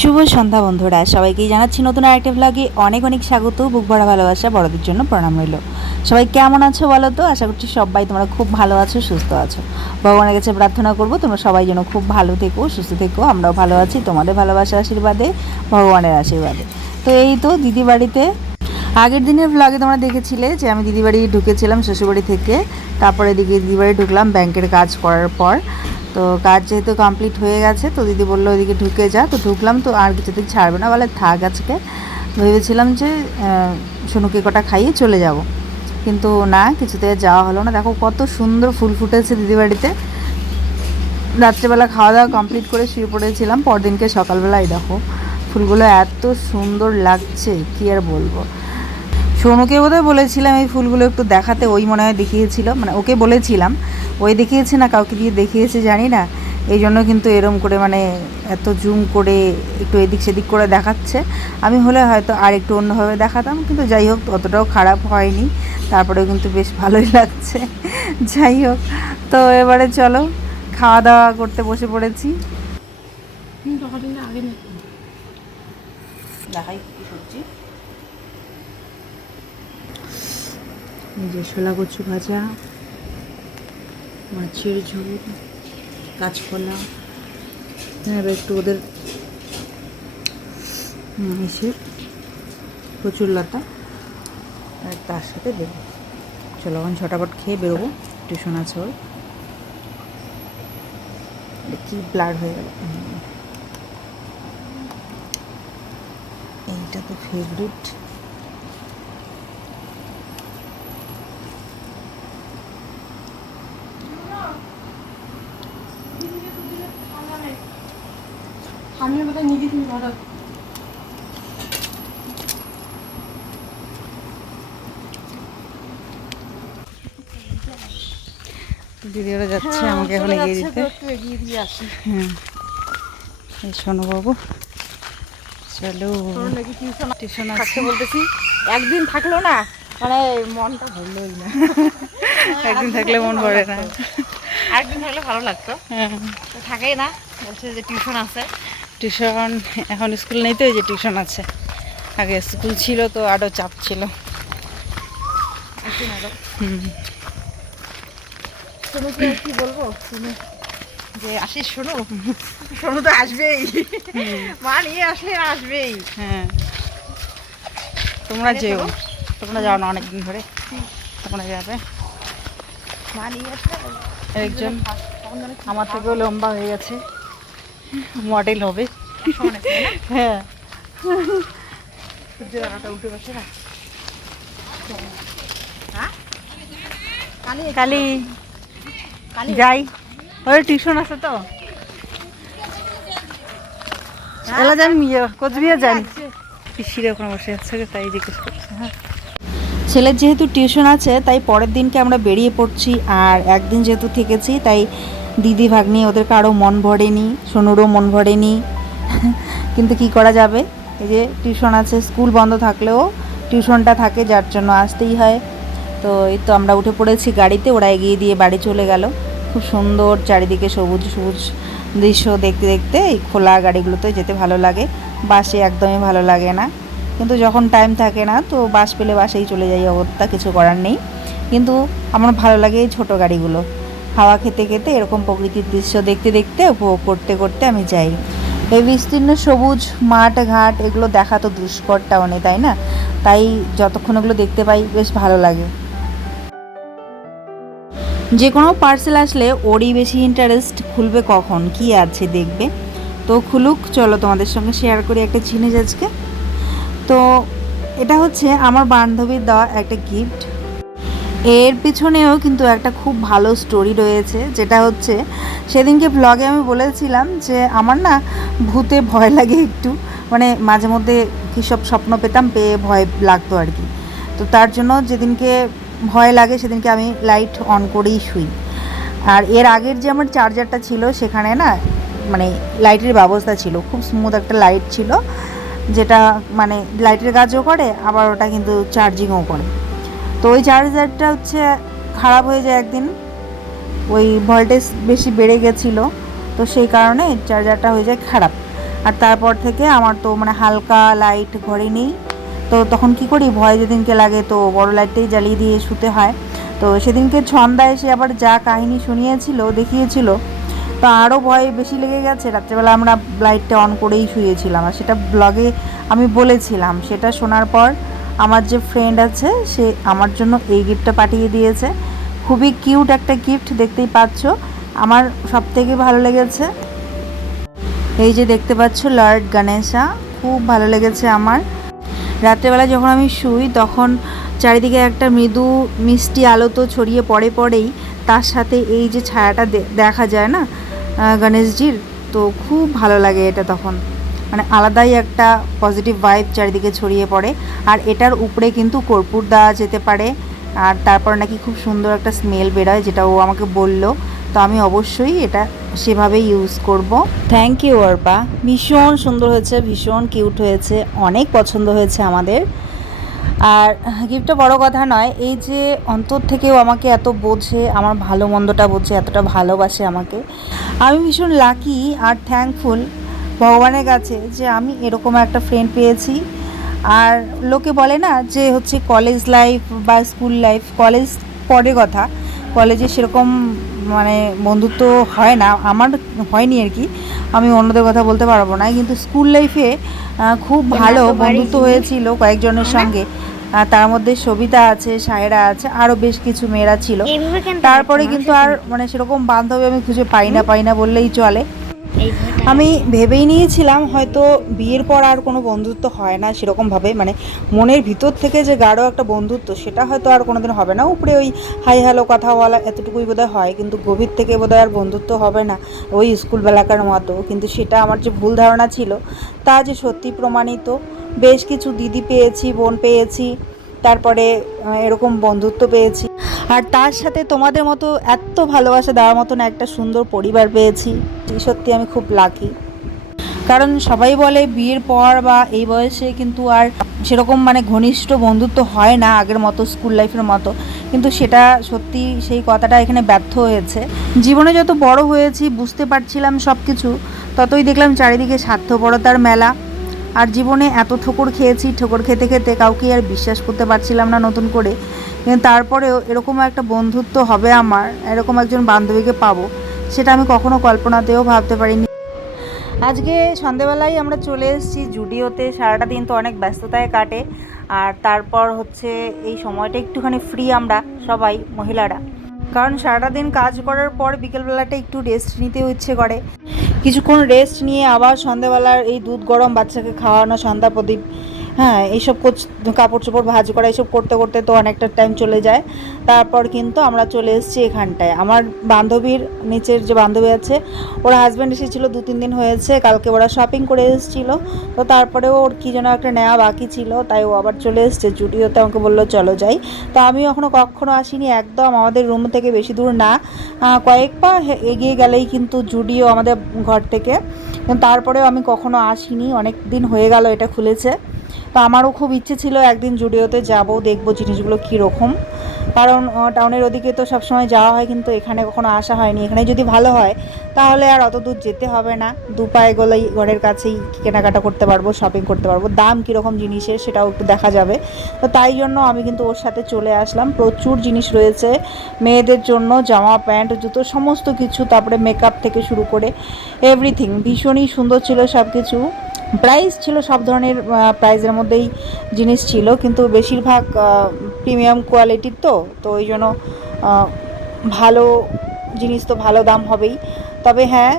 শুভ সন্ধ্যা বন্ধুরা, সবাইকেই জানাচ্ছি নতুন আরেকটা ভ্লগে অনেক অনেক স্বাগত। বুক ভরা ভালোবাসা, বড়দের জন্য প্রণাম রইল। সবাই কেমন আছো বলো তো? আশা করছি সবাই তোমরা খুব ভালো আছো, সুস্থ আছো। ভগবানের কাছে প্রার্থনা করবো তোমরা সবাই যেন খুব ভালো থেকো, সুস্থ থেকো। আমরাও ভালো আছি তোমাদের ভালোবাসার আশীর্বাদে, ভগবানের আশীর্বাদে। তো এই তো দিদি বাড়িতে আগের দিনের ভ্লগে তোমরা দেখেছিলে যে আমি দিদি বাড়ি ঢুকেছিলাম শ্বশুরবাড়ি থেকে। তারপরে এদিকে দিদি বাড়ি ঢুকলাম ব্যাংকের কাজ করার পর। তো কাজ যেহেতু কমপ্লিট হয়ে গেছে তো দিদি বললো ওইদিকে ঢুকে যা। তো ঢুকলাম, তো আর কিছুদিন ছাড়বে না বলে থাক আজকে। ভেবেছিলাম যে সোনুকে কটা খাইয়ে চলে যাব, কিন্তু না, কিছুতে যাওয়া হলো না। দেখো কত সুন্দর ফুল ফুটেছে দিদি বাড়িতে। রাত্রেবেলা খাওয়া দাওয়া কমপ্লিট করে শুয়ে পড়েছিলাম, পরদিনকে সকালবেলায় দেখো ফুলগুলো এত সুন্দর লাগছে, কী আর বলবো। সোনুকে বোধহয় বলেছিলাম এই ফুলগুলো একটু দেখাতে, ওই মনে হয় দেখিয়েছিল, মানে ওকে বলেছিলাম, ওই দেখিয়েছে না কাউকে দিয়ে দেখিয়েছে জানি না। এই জন্য কিন্তু এরম করে মানে এত জুম করে একটু এদিক সেদিক করে দেখাচ্ছে। আমি হলে হয়তো আর একটু অন্যভাবে দেখাতাম, কিন্তু যাই হোক অতটাও খারাপ হয়নি। তারপরেও কিন্তু বেশ ভালোই লাগছে। যাই হোক, তো এবারে চলো খাওয়া দাওয়া করতে বসে পড়েছি। দেখাই কি সবজি, এই যে শোলা কচু ভাজা, মাছের ঝোল, কাঁচকলা, এবার একটু ওদের এসে প্রচুর লতা, আর তার সাথে দেবো। চলো এখন ঝটাপট খেয়ে বেরোবো, টিউশন আছে ওর। কি ব্লাড হয়ে গেল, এইটা তো ফেভারিট। আমি ওটা নিজে তুমি ধরো। দিদি ওরা যাচ্ছে আমাকে এখন এগিয়ে দিতে। হ্যাঁ শোনো বাবু, চলো নাকি টিউশন আছে বলতেছি। একদিন থাকলো না মানে মনটা ভরলোই না। একদিন থাকলে মন ভরে না, একদিন থাকলে ভালো লাগতো, থাকেই না। বলছে যে টিউশন আছে। টিউশন এখন স্কুল নেই তো, এই যে টিউশন আছে। আগে স্কুল ছিল তো আরও চাপ ছিল। শুনুকে কি বলবো, শুনু যে আসিস, শোনো শোনু তো আসবেই, মা নিয়ে আসলে আসবেই। হ্যাঁ তোমরা যেও, তোমরা যাও না অনেকদিন ধরে, তোমরা যাবে। মা নিয়ে আসলে একজন আমার থেকেও লম্বা হয়ে গেছে, মডেল হবে। হ্যাঁ উঠে বসে না। কালি যাই, ওর টিউশন আছে তো। এলা যাই কোচবিহার জানি, পিসির ওখানে বসে আছে তাই জিজ্ঞেস করছে। হ্যাঁ ছেলের যেহেতু টিউশন আছে তাই পরের দিনকে আমরা বেরিয়ে পড়ছি। আর একদিন যেহেতু থেকেছি তাই দিদি ভাগ্নি ওদের কারো মন ভরেনি, সোনুরও মন ভরেনি। কিন্তু কি করা যাবে, এই যে টিউশন আছে, স্কুল বন্ধ থাকলেও টিউশনটা থাকে, যার জন্য আসতেই হয়। তো এই তো আমরা উঠে পড়েছি গাড়িতে, ওরা এগিয়ে দিয়ে বাড়ি চলে গেল। খুব সুন্দর চারিদিকে সবুজ সবুজ দৃশ্য দেখতে দেখতে এই খোলা গাড়িগুলোতে যেতে ভালো লাগে, বাসে একদমই ভালো লাগে না। কিন্তু যখন টাইম থাকে না তো বাস পেলে বাসেই চলে যাই, অগত্যা কিছু করার নেই। কিন্তু আমার ভালো লাগে এই ছোটো গাড়িগুলো, হাওয়া খেতে খেতে এরকম প্রকৃতির দৃশ্য দেখতে দেখতে উপভোগ করতে করতে আমি যাই। এই বিস্তীর্ণ সবুজ মাঠ ঘাট এগুলো দেখা তো দুষ্করটাও নেই, তাই না? তাই যতক্ষণ এগুলো দেখতে পাই বেশ ভালো লাগে। যে কোনো পার্সেল আসলে ওরই বেশি ইন্টারেস্ট, খুলবে কখন, কি আছে দেখবে। তো খুলুক, চলো তোমাদের সঙ্গে শেয়ার করি একটা জিনিস আজকে। তো এটা হচ্ছে আমার বান্ধবীর দেওয়া একটা গিফট। এর পিছনেও কিন্তু একটা খুব ভালো স্টোরি রয়েছে, যেটা হচ্ছে সেদিনকে ব্লগে আমি বলেছিলাম যে আমার না ভূতে ভয় লাগে একটু, মানে মাঝে মধ্যে কী সব স্বপ্ন পেতাম, পেয়ে ভয় লাগতো আর কি। তো তার জন্য যেদিনকে ভয় লাগে সেদিনকে আমি লাইট অন করেই শুই। আর এর আগের যে আমার চার্জারটা ছিল সেখানে না মানে লাইটের ব্যবস্থা ছিল, খুব স্মুথ একটা লাইট ছিল, যেটা মানে লাইটের কাজও করে আবার ওটা কিন্তু চার্জিংও করে। তো ওই চার্জারটা হচ্ছে খারাপ হয়ে যায় একদিন, ওই ভোল্টেজ বেশি বেড়ে গেছিলো, তো সেই কারণে চার্জারটা হয়ে যায় খারাপ। আর তারপর থেকে আমার তো মানে হালকা লাইট ঘরে নেই, তো তখন কি করি, ভয় যেদিনকে লাগে তো বড় লাইটটাই জ্বালিয়ে দিয়ে শুতে হয়। তো সেদিনকে ছন্দা এসে আবার যা কাহিনী শুনিয়েছিল দেখিয়েছিল, তো আরও ভয় বেশি লেগে গেছে। রাত্রেবেলা আমরা লাইটটা অন করেই শুয়েছিলাম, আর সেটা ব্লগে আমি বলেছিলাম। সেটা শোনার পর আমার যে ফ্রেন্ড আছে সে আমার জন্য এই গিফটটা পাঠিয়ে দিয়েছে। খুবই কিউট একটা গিফট, দেখতেই পাচ্ছ। আমার সব থেকে ভালো লেগেছে এই যে দেখতে পাচ্ছ লর্ড গণেশা, খুব ভালো লেগেছে আমার। রাত্রেবেলা যখন আমি শুই তখন চারিদিকে একটা মৃদু মিষ্টি আলো তো ছড়িয়ে পড়েই, তার সাথে এই যে ছায়াটা দেখা যায় না গণেশজির, তো খুব ভালো লাগে এটা। তখন মানে আলাদাই একটা পজিটিভ ভাইব চারিদিকে ছড়িয়ে পড়ে। আর এটার উপরে কিন্তু কর্পূর দেওয়া যেতে পারে, আর তারপর নাকি খুব সুন্দর একটা স্মেল বেরোয়, যেটা ও আমাকে বলল। তো আমি অবশ্যই এটা সেভাবেই ইউজ করব। থ্যাংক ইউ অর্পা, ভীষণ সুন্দর হয়েছে, ভীষণ কিউট হয়েছে, অনেক পছন্দ হয়েছে আমাদের। আর গিফটটা বড় কথা নয়, এই যে অন্তর থেকেও আমাকে এত বোঝে, আমার ভালো মন্দটা বোঝে, এতটা ভালোবাসে আমাকে। আমি ভীষণ লাকি আর থ্যাঙ্কফুল ভগবানের কাছে যে আমি এরকম একটা ফ্রেন্ড পেয়েছি। আর লোকে বলে না যে হচ্ছে কলেজ লাইফ বা স্কুল লাইফ, কলেজ পরে কথা, কলেজে সেরকম মানে বন্ধুত্ব হয় না, আমার হয়নি আর কি, আমি অন্যদের কথা বলতে পারবো না। কিন্তু স্কুল লাইফে খুব ভালো বন্ধুত্ব হয়েছিল কয়েকজনের সঙ্গে। তার মধ্যে সবিতা আছে, সায়রা আছে, আরও বেশ কিছু মেয়েরা ছিল। তারপরে কিন্তু আর মানে সেরকম বান্ধবী আমি খুঁজে পাই না বললেই চলে। আমি ভেবেই নিয়েছিলাম হয়তো বিয়ের পর আর কোনো বন্ধুত্ব হয় না সেরকমভাবে, মানে মনের ভিতর থেকে যে গাঢ় একটা বন্ধুত্ব সেটা হয়তো আর কোনোদিন হবে না। উপরে ওই হাই হ্যালো কথা বলা এতটুকুই বোধহয় হয়, কিন্তু গভীর থেকে বোধহয় আর বন্ধুত্ব হবে না ওই স্কুলবেলাকার মতো। কিন্তু সেটা আমার যে ভুল ধারণা ছিল তা যে সত্যি প্রমাণিত। বেশ কিছু দিদি পেয়েছি, বোন পেয়েছি, তারপরে এরকম বন্ধুত্ব পেয়েছি, আর তার সাথে তোমাদের মতো এত ভালোবাসা দেওয়ার মতন একটা সুন্দর পরিবার পেয়েছি। সত্যি আমি খুব লাকি। কারণ সবাই বলে বিয়ের পর বা এই বয়সে কিন্তু আর সেরকম মানে ঘনিষ্ঠ বন্ধুত্ব হয় না আগের মতো, স্কুল লাইফের মতো। কিন্তু সেটা সত্যি, সেই কথাটা এখানে ব্যর্থ হয়েছে। জীবনে যত বড় হয়েছি বুঝতে পারছিলাম সব কিছু, ততই দেখলাম চারিদিকে স্বার্থপরতার মেলা। আর জীবনে এত ঠোকর খেয়েছি, ঠোকর খেতে খেতে কাউকে আর বিশ্বাস করতে পারছিলাম না নতুন করে। কিন্তু তারপরেও এরকম একটা বন্ধুত্ব হবে আমার, এরকম একজন বান্ধবীকে পাবো, সেটা আমি কখনো কল্পনাতেও ভাবতে পারিনি। আজকে সন্ধেবেলায় আমরা চলে এসেছি জুডিওতে। সারাটা দিন তো অনেক ব্যস্ততায় কাটে, আর তারপর হচ্ছে এই সময়টা একটুখানি ফ্রি আমরা সবাই মহিলারা, কারণ সারাটা দিন কাজ করার পর বিকেলবেলাটা একটু রেস্ট নিতেও ইচ্ছে করে। কিছুক্ষণ রেস্ট নিয়ে আবার সন্ধেবেলার এই দুধ গরম, বাচ্চাকে খাওয়ানো, সন্ধ্যা প্রদীপ, হ্যাঁ এইসব কাপড় চোপড় ভাঁজ করা, এইসব করতে করতে তো অনেকটা টাইম চলে যায়। তারপর কিন্তু আমরা চলে এসেছি এখানটায়। আমার বান্ধবীর নিচের যে বান্ধবী আছে, ওর হাজব্যান্ড এসেছিলো 2-3 দিন হয়েছে, কালকে ওরা শপিং করে এসেছিলো। তো তারপরেও ওর কী যেন একটা নেওয়া বাকি ছিল, তাই ও আবার চলে এসছে জুডিওতে। আমাকে বললো চলো যাই। তো আমি কখনো আসিনি, একদম আমাদের রুম থেকে বেশি দূর না, কয়েক পা এগিয়ে গেলেই কিন্তু জুডিও আমাদের ঘর থেকে। তারপরেও আমি কখনো আসিনি, অনেক দিন হয়ে গেল এটা খুলেছে। তো আমারও খুব ইচ্ছে ছিল একদিন জুডিওতে যাব, দেখবো জিনিসগুলো কীরকম। কারণ টাউনের ওদিকে তো সবসময় যাওয়া হয়, কিন্তু এখানে কখনো আসা হয়নি। এখানে যদি ভালো হয় তাহলে আর অত দূর যেতে হবে না, দু পায়ে গেলেই ঘরের কাছেই কেনাকাটা করতে পারবো, শপিং করতে পারবো। দাম কীরকম জিনিসের সেটাও একটু দেখা যাবে। তো তাই জন্য আমি কিন্তু ওর সাথে চলে আসলাম। প্রচুর জিনিস রয়েছে মেয়েদের জন্য, জামা প্যান্ট জুতো সমস্ত কিছু, তারপরে মেকআপ থেকে শুরু করে এভরিথিং। ভীষণই সুন্দর ছিল সব কিছু। প্রাইস ছিল সব ধরনের প্রাইসের মধ্যেই জিনিস ছিল, কিন্তু বেশিরভাগ প্রিমিয়াম কোয়ালিটির, তো ওই জন্য ভালো জিনিস তো ভালো দাম হবেই। তবে হ্যাঁ,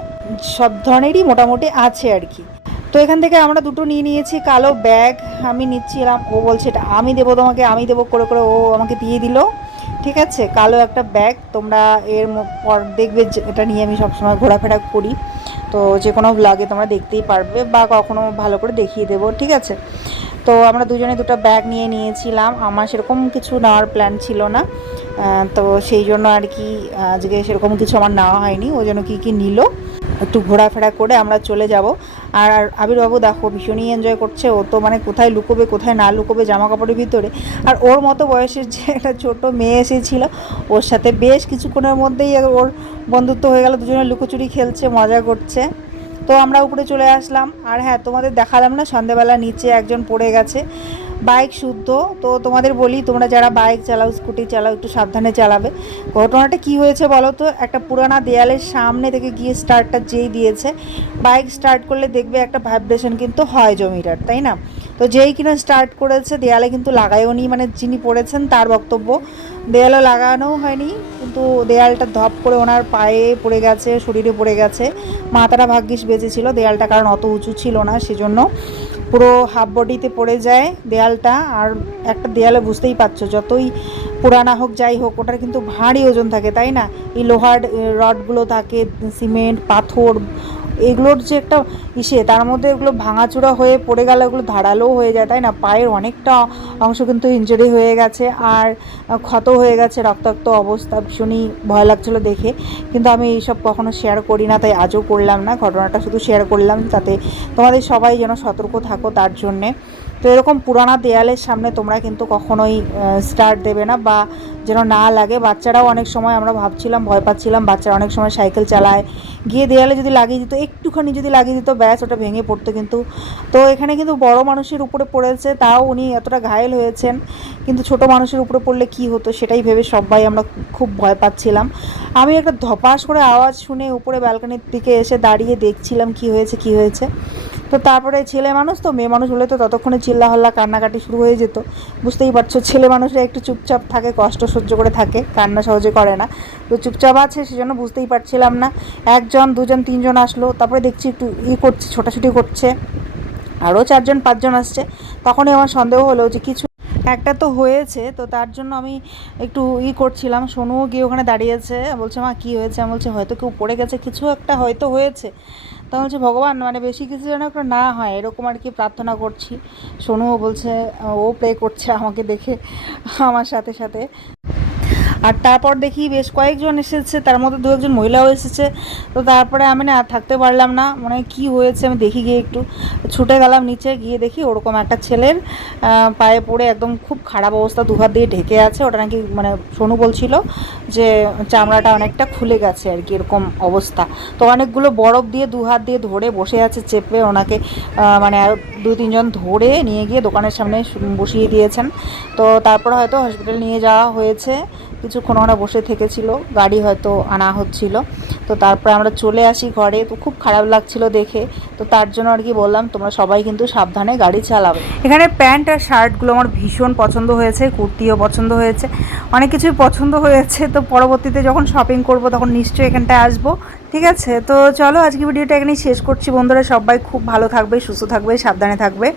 সব ধরনেরই মোটামুটি আছে আর কি। তো এখান থেকে আমরা দুটো নিয়ে নিয়েছি কালো ব্যাগ। আমি নিচ্ছিলাম, ও বলছে এটা আমি দেবো তোমাকে, আমি দেবো করে করে ও আমাকে দিয়ে দিল। ঠিক আছে, কালো একটা ব্যাগ। তোমরা এর পর দেখবে এটা নিয়ে আমি সবসময় ঘোরাফেরা করি, তো যে কোনো ব্লগে তোমরা দেখতেই পারবে বা কখনো ভালো করে দেখিয়ে দেবো। ঠিক আছে, তো আমরা দুজনে দুটো ব্যাগ নিয়ে নিয়েছিলাম। আমার সেরকম কিছু নেওয়ার প্ল্যান ছিল না, তো সেই জন্য আর কি আজকে সেরকম কিছু আমার নেওয়া হয়নি। ওই জন্য কী কী নিল একটু ঘোরাফেরা করে আমরা চলে যাব। আর আবিরবাবু দেখো ভীষণই এনজয় করছে, ও তো মানে কোথায় লুকোবে কোথায় না লুকোবে জামা কাপড়ের ভিতরে। আর ওর মতো বয়সের যে একটা ছোট মেয়ে এসেছিলো, ওর সাথে বেশ কিছুক্ষণের মধ্যেই ওর বন্ধুত্ব হয়ে গেল, দুজনে লুকোচুরি খেলছে, মজা করছে। তো আমরা উপরে চলে আসলাম। আর হ্যাঁ, তোমাদের দেখালাম না সন্ধ্যাবেলা নিচে একজন পড়ে গেছে, বাইক শুদ্ধ। তো তোমাদের বলি, তোমরা যারা বাইক চালাও স্কুটি চালাও একটু সাবধানে চালাবে। ঘটনাটা কি হয়েছে বলো তো, একটা পুরানা দেয়ালের সামনে থেকে গিয়ে স্টার্টটা যেই দিয়েছে, বাইক স্টার্ট করলে দেখবে একটা ভাইব্রেশন কিন্তু হয় জমিটার, তাই না? তো যেই কিনা স্টার্ট করেছে দেয়ালে কিন্তু লাগায়ও নি, মানে যিনি পড়েছেন তার বক্তব্য দেয়ালে লাগানোও হয়নি, কিন্তু দেয়ালটা ধপ করে ওনার পায়ে পড়ে গেছে, শরীরে পড়ে গেছে। মাথাটা ভাগ্যিস বেঁচেছিল, দেয়ালটা কারণ অত উঁচু ছিল না, সেজন্য পুরো হাফ বডিতে পড়ে যায় দেয়ালটা। আর একটা দেয়ালে বুঝতেই পারছো যতই পুরানা হোক যাই হোক ওটার কিন্তু ভারী ওজন থাকে, তাই না? এই লোহার রডগুলো থাকে, সিমেন্ট পাথর এগুলোর যে একটা তার মধ্যে এগুলো ভাঙাচোরা হয়ে পড়ে গেলে ওগুলো ধারালোও হয়ে যায়, তাই না? পায়ের অনেকটা অংশ কিন্তু ইনজুরি হয়ে গেছে, আর ক্ষত হয়ে গেছে, রক্তাক্ত অবস্থা, ভীষণই ভয় লাগছিলো দেখে। কিন্তু আমি এইসব কখনো শেয়ার করি না, তাই আজও করলাম না, ঘটনাটা শুধু শেয়ার করলাম যাতে তোমাদের সবাই যেন সতর্ক থাকো তার জন্যে। তো এরকম পুরানা দেয়ালের সামনে তোমরা কিন্তু কখনোই স্টার্ট দেবে না, বা যেন না লাগে। বাচ্চারাও অনেক সময় আমরা ভাবছিলাম, ভয় পাচ্ছিলাম, বাচ্চারা অনেক সময় সাইকেল চালায়, গিয়ে দেয়ালে যদি লাগিয়ে দিত, একটুখানি যদি লাগিয়ে দিত ব্যাস ওটা ভেঙে পড়তো কিন্তু। তো এখানে কিন্তু বড় মানুষের উপরে পড়েছে, তাও উনি এতটা ঘায়েল হয়েছেন, কিন্তু ছোট মানুষের উপরে পড়লে কি হতো সেটাই ভেবে সবাই আমরা খুব ভয় পাচ্ছিলাম। আমি একটা ধপাস করে আওয়াজ শুনে উপরে ব্যালকনির দিকে এসে দাঁড়িয়ে দেখছিলাম কি হয়েছে কি হয়েছে। তো তারপরে ছেলে মানুষ তো, মেয়ে মানুষ হলে তো ততক্ষণে চিল্লা হল্লা কান্নাকাটি শুরু হয়ে যেত। বুঝতেই পারছো ছেলে মানুষরা একটু চুপচাপ থাকে, কষ্ট সহ্য করে থাকে, কান্না সহজে করে না। তো চুপচাপ আছে, সেজন্য বুঝতেই পারছিলাম না। একজন দুজন তিনজন আসলো, তারপরে দেখছি একটু করছে, ছোটাছুটি করছে, আরও 4-5জন আসছে। তখনই আমার সন্দেহ হলো যে কিছু একটা তো হয়েছে। তো তার জন্য আমি একটু করছিলাম, সোনুও গিয়ে ওখানে দাঁড়িয়েছে, বলছে মা কী হয়েছে? আমি বলছে হয়তো কেউ পড়ে গেছে, কিছু একটা হয়তো হয়েছে। তা বলছে ভগবান মানে বেশি কিছু যেন একটা না হয় এরকম আর কি প্রার্থনা করছি। সোনুও বলছে, ও প্রে করছে আমাকে দেখে আমার সাথে সাথে। আর তারপর দেখি বেশ কয়েকজন এসেছে, তার মধ্যে 2-1জন মহিলাও এসেছে। তো তারপরে আমি না থাকতে পারলাম না, মানে কি হয়েছে আমি দেখি, গিয়ে একটু ছুটে গেলাম নিচে, গিয়ে দেখি ওরকম একটা ছেলের পায়ে পড়ে একদম খুব খারাপ অবস্থা, দুহাত দিয়ে ঢেকে আছে। ওটা নাকি মানে সোনু বলছিল যে চামড়াটা অনেকটা খুলে গেছে আর কি, এরকম অবস্থা। তো অনেকগুলো বরফ দিয়ে দুহাত দিয়ে ধরে বসে আছে চেপে, ওনাকে মানে 2-3জন ধরে নিয়ে গিয়ে দোকানের সামনে বসিয়ে দিয়েছেন। তো তারপর হয়তো হসপিটাল নিয়ে যাওয়া হয়েছে, কিছুক্ষণ ওরা বসে থেকেছিল, গাড়ি হয়তো আনা হচ্ছিল। তো তারপরে আমরা চলে আসি ঘরে। তো খুব খারাপ লাগছিল দেখে, তো তার জন্য আর কি বললাম তোমরা সবাই কিন্তু সাবধানে গাড়ি চালাবে। এখানে প্যান্ট আর শার্টগুলো আমার ভীষণ পছন্দ হয়েছে, কুর্তিও পছন্দ হয়েছে, অনেক কিছুই পছন্দ হয়েছে। তো পরবর্তীতে যখন শপিং করব তখন নিশ্চয়ই এখানটায় আসবো, ঠিক আছে? তো চলো আজকে ভিডিওটা এখানেই শেষ করছি বন্ধুরা, সবাই খুব ভালো থাকবে, সুস্থ থাকবে, সাবধানে থাকবে।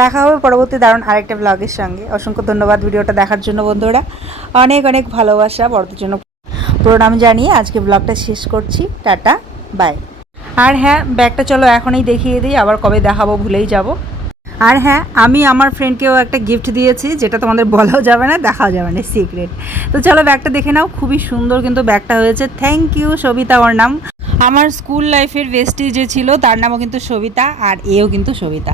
দেখা হবে পরবর্তী দারুণ আরেকটা ব্লগের সঙ্গে। অসংখ্য ধন্যবাদ ভিডিওটা দেখার জন্য বন্ধুরা, অনেক অনেক ভালোবাসা, বড়দের জন্য প্রণাম জানিয়ে আজকে ব্লগটা শেষ করছি। Tata, by. আর হ্যাঁ, ব্যাগটা চলো এখনই দেখিয়ে দিই, আবার কবে দেখাবো ভুলেই যাব। আর হ্যাঁ, আমি আমার ফ্রেন্ডকেও একটা গিফট দিয়েছি, যেটা তোমাদের বলাও যাবে না, দেখাও যাবে না, সিক্রেট। তো চলো ব্যাগটা দেখে নাও, খুবই সুন্দর কিন্তু ব্যাগটা হয়েছে। থ্যাংক ইউ সবিতা, ওর নাম। আমার স্কুল লাইফের বেস্টি যে ছিল তার নামও কিন্তু সবিতা, আর এও কিন্তু সবিতা।